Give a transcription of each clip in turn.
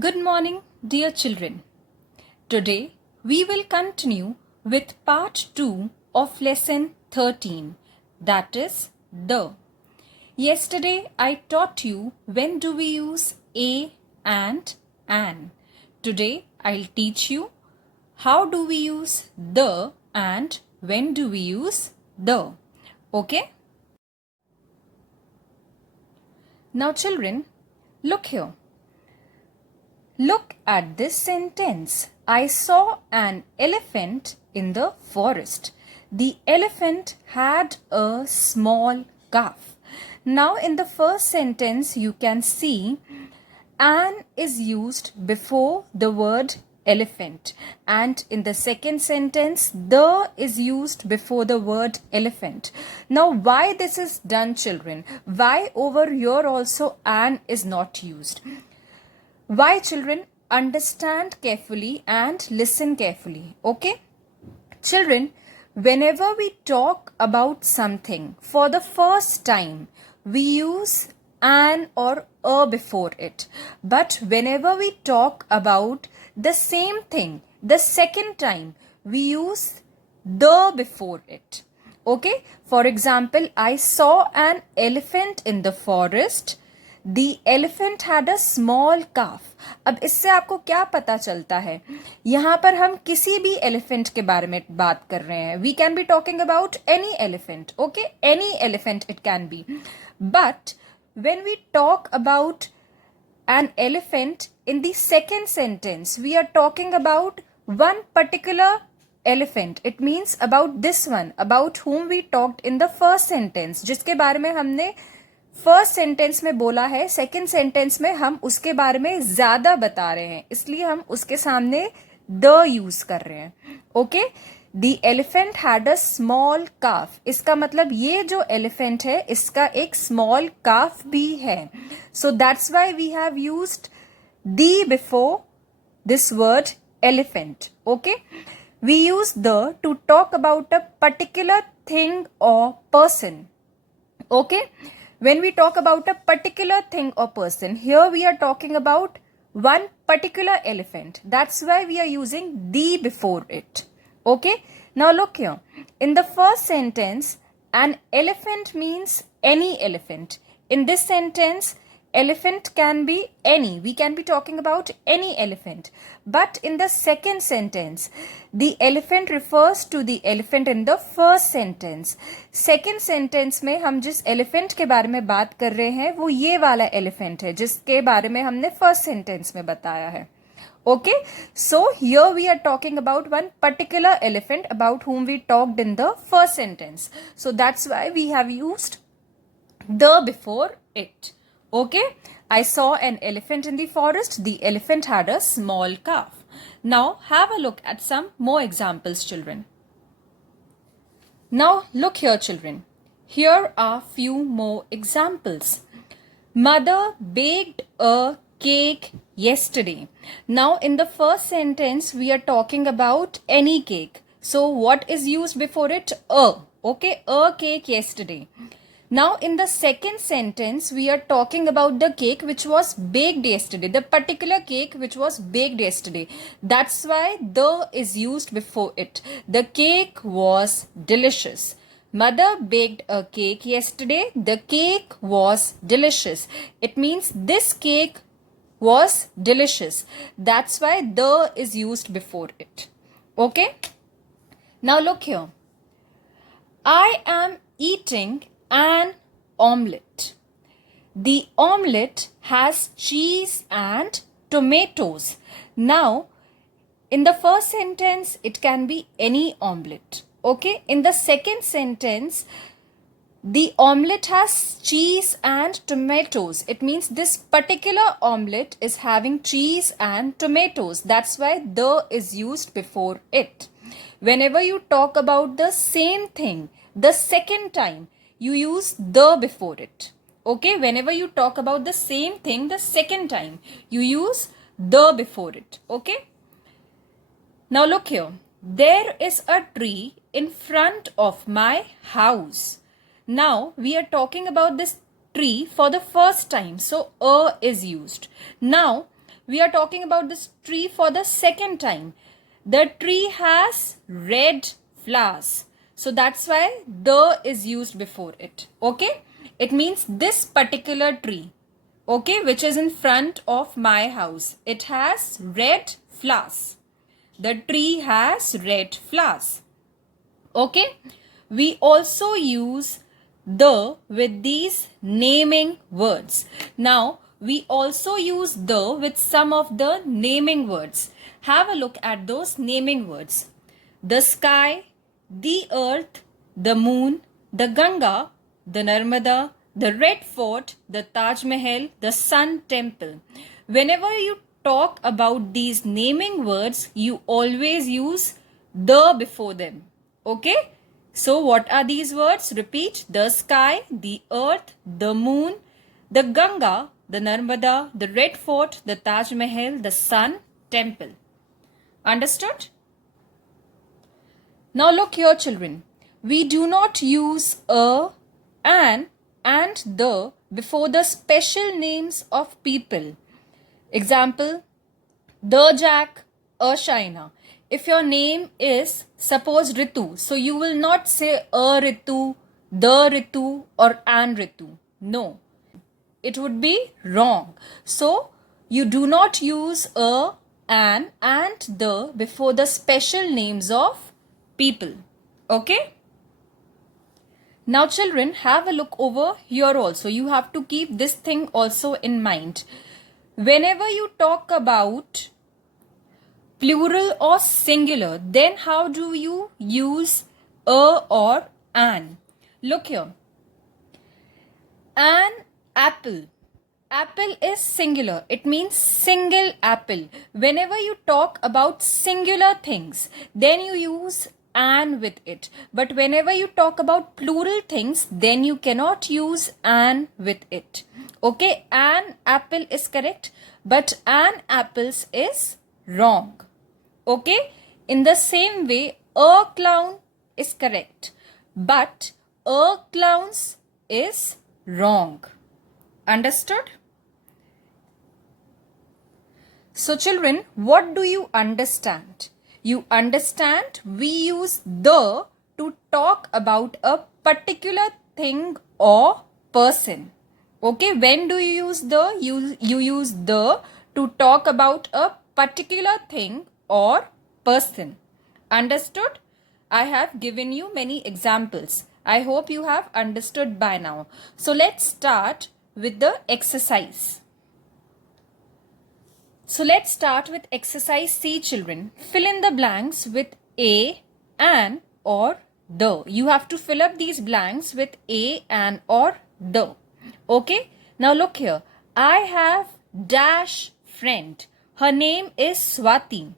Good morning, dear children. Today we will continue with part 2 of lesson 13, that is the. Yesterday I taught you when do we use a and an. Today I'll teach you how do we use the and when do we use the. Okay? Now children, look here. Look at this sentence. I saw an elephant in the forest. The elephant had a small calf. Now in the first sentence you can see an is used before the word elephant, and in the second sentence the is used before the word elephant. Now why this is done, children? Why over here also an is not used? Why, children? Understand carefully and listen carefully. Okay? Children, whenever we talk about something for the first time, we use an or a before it. But whenever we talk about the same thing the second time, we use the before it. Okay? For example, I saw an elephant in the forest. The elephant had a small calf. अब इससे आपको क्या पता चलता है? यहाँ पर हम किसी भी एलिफेंट के बारे में बात कर रहे हैं. We can be talking about any elephant. Okay? Any elephant it can be. But when we talk about an elephant in the second sentence, we are talking about one particular elephant. It means about this one, about whom we talked in the first sentence, जिसके बारे में हमने first sentence में बोला है. Second sentence में हम उसके बारे में ज्यादा बता रहे हैं, इसलिए हम उसके सामने द यूज कर रहे हैं. Okay? The elephant had a small calf. इसका मतलब ये जो एलिफेंट है इसका एक स्मॉल काफ भी है. So that's why we have used the before this word elephant. Okay? We use the to talk about a particular thing और person. Okay? When we talk about a particular thing or person, here we are talking about one particular elephant. That's why we are using the before it. Okay? Now look here. In the first sentence, an elephant means any elephant. In this sentence, elephant can be any. We can be talking about any elephant. But in the second sentence, the elephant refers to the elephant in the first sentence. Second sentence में हम जिस elephant के बारे में बात कर रहे हैं वो ये वाला elephant है जिसके बारे में हमने first sentence में बताया है. Okay? So here we are talking about one particular elephant about whom we talked in the first sentence. So that's why we have used the before it. Okay? I saw an elephant in the forest. The elephant had a small calf. Now have a look at some more examples, children. Now look here, children. Here are few more examples. Mother baked a cake yesterday. Now in the first sentence we are talking about any cake. So what is used before it? A. Okay? A cake yesterday. Now in the second sentence we are talking about the cake which was baked yesterday, the particular cake which was baked yesterday. That's why the is used before it. The cake was delicious. Mother baked a cake yesterday. The cake was delicious. It means this cake was delicious. That's why the is used before it. Okay? Now look here. I am eating an omelette. The omelette has cheese and tomatoes. Now, in the first sentence, it can be any omelette. Okay? In the second sentence, the omelette has cheese and tomatoes. It means this particular omelette is having cheese and tomatoes. That's why the is used before it. Whenever you talk about the same thing the second time, you use the before it. Okay? Whenever you talk about the same thing the second time, you use the before it. Okay? Now look here. There is a tree in front of my house. Now we are talking about this tree for the first time. So a is used. Now We are talking about this tree for the second time. The tree has red flowers. So that's why the is used before it. Okay? It means this particular tree. Okay? Which is in front of my house. It has red flowers. The tree has red flowers. Okay? We also use the with these naming words. Now, we also use the with some of the naming words. Have a look at those naming words. The sky, the earth, the moon, the Ganga, the Narmada, the Red Fort, the Taj Mahal, the Sun Temple. Whenever you talk about these naming words, you always use the before them. Okay? So what are these words? Repeat. The sky, the earth, the moon, the Ganga, the Narmada, the Red Fort, the Taj Mahal, the Sun Temple. Understood? Now look here, children. We do not use a, an and the before the special names of people. Example, the Jack, a China. If your name is, suppose Ritu, so you will not say a Ritu, the Ritu or an Ritu. No, it would be wrong. So, you do not use a, an and the before the special names of people. Okay? Now children, have a look over here also. You have to keep this thing also in mind. Whenever you talk about plural or singular, then how do you use a or an? Look here. An apple. Apple is singular. It means single apple. Whenever you talk about singular things, then you use an with it. But whenever you talk about plural things, then you cannot use an with it. Okay, an apple is correct, but an apples is wrong. Okay, in the same way, a clown is correct, but a clowns is wrong. Understood? So children, what do you understand? You understand we use the to talk about a particular thing or person. Okay, when do you use the? You use the to talk about a particular thing or person. Understood? I have given you many examples. I hope you have understood by now. So let's start with the exercise. So let's start with exercise C, children. Fill in the blanks with a, an or the. You have to fill up these blanks with a, an or the. Okay. Now look here. I have dash friend. Her name is Swati.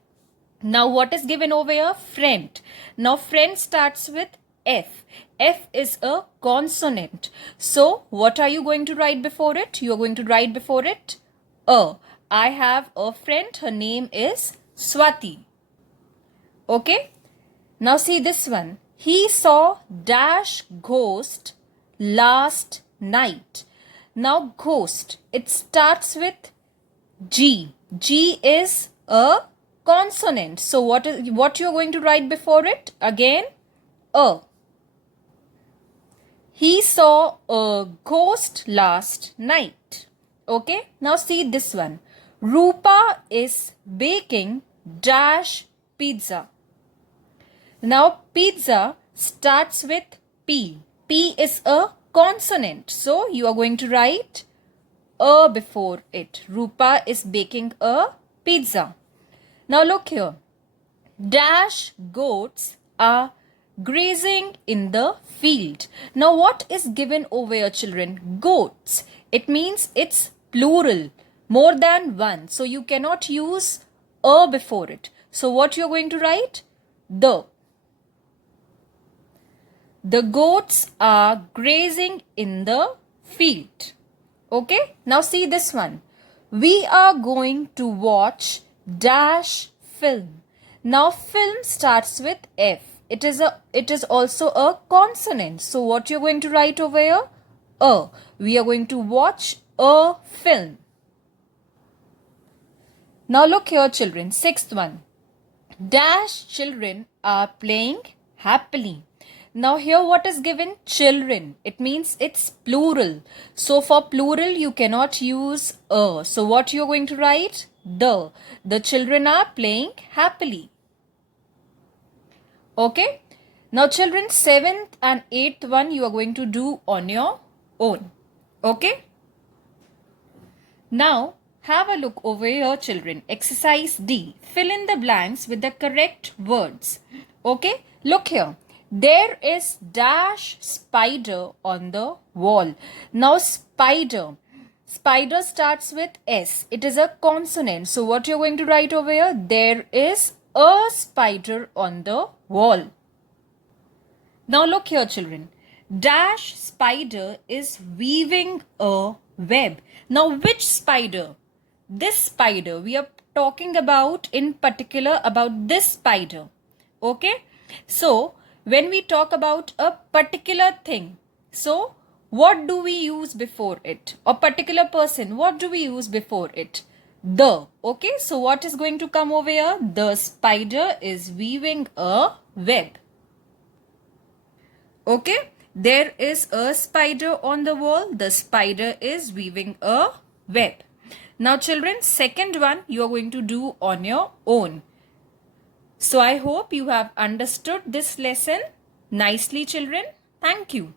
Now what is given over here? Friend. Now friend starts with F. F is a consonant. So what are you going to write before it? You are going to write before it a. I have a friend. Her name is Swati. Okay. Now see this one. He saw dash ghost last night. Now ghost. It starts with G. G is a consonant. So what you are going to write before it? Again, a. He saw a ghost last night. Okay. Now see this one. Rupa is baking dash pizza. Now pizza starts with P. P is a consonant. So you are going to write a before it. Rupa is baking a pizza. Now look here. Dash goats are grazing in the field. Now what is given over here, children? Goats. It means it's plural. More than one. So you cannot use a before it. So what you are going to write? The. The goats are grazing in the field. Okay. Now see this one. We are going to watch dash film. Now film starts with F. It is also a consonant. So what you're going to write over here? A. We are going to watch a film. Now look here, children. Sixth one. Dash children are playing happily. Now here what is given? Children. It means it's plural. So for plural you cannot use a. So what you're going to write? The. The children are playing happily. Okay. Now children, 7th and 8th one you are going to do on your own. Okay. Now have a look over here, children. Exercise D. Fill in the blanks with the correct words. Okay. Look here. There is dash spider on the wall. Now spider. Spider starts with S. It is a consonant. So what you're going to write over here? There is a spider on the wall. Now look here, children. Dash spider is weaving a web. Now which spider? This spider. We are talking about in particular about this spider. Okay. So when we talk about a particular thing, so what do we use before it? A particular person, what do we use before it? The. Okay. So what is going to come over here? The spider is weaving a web. Okay, there is a spider on the wall. The spider is weaving a web. Now children, second one you are going to do on your own. So I hope you have understood this lesson nicely, children. Thank you.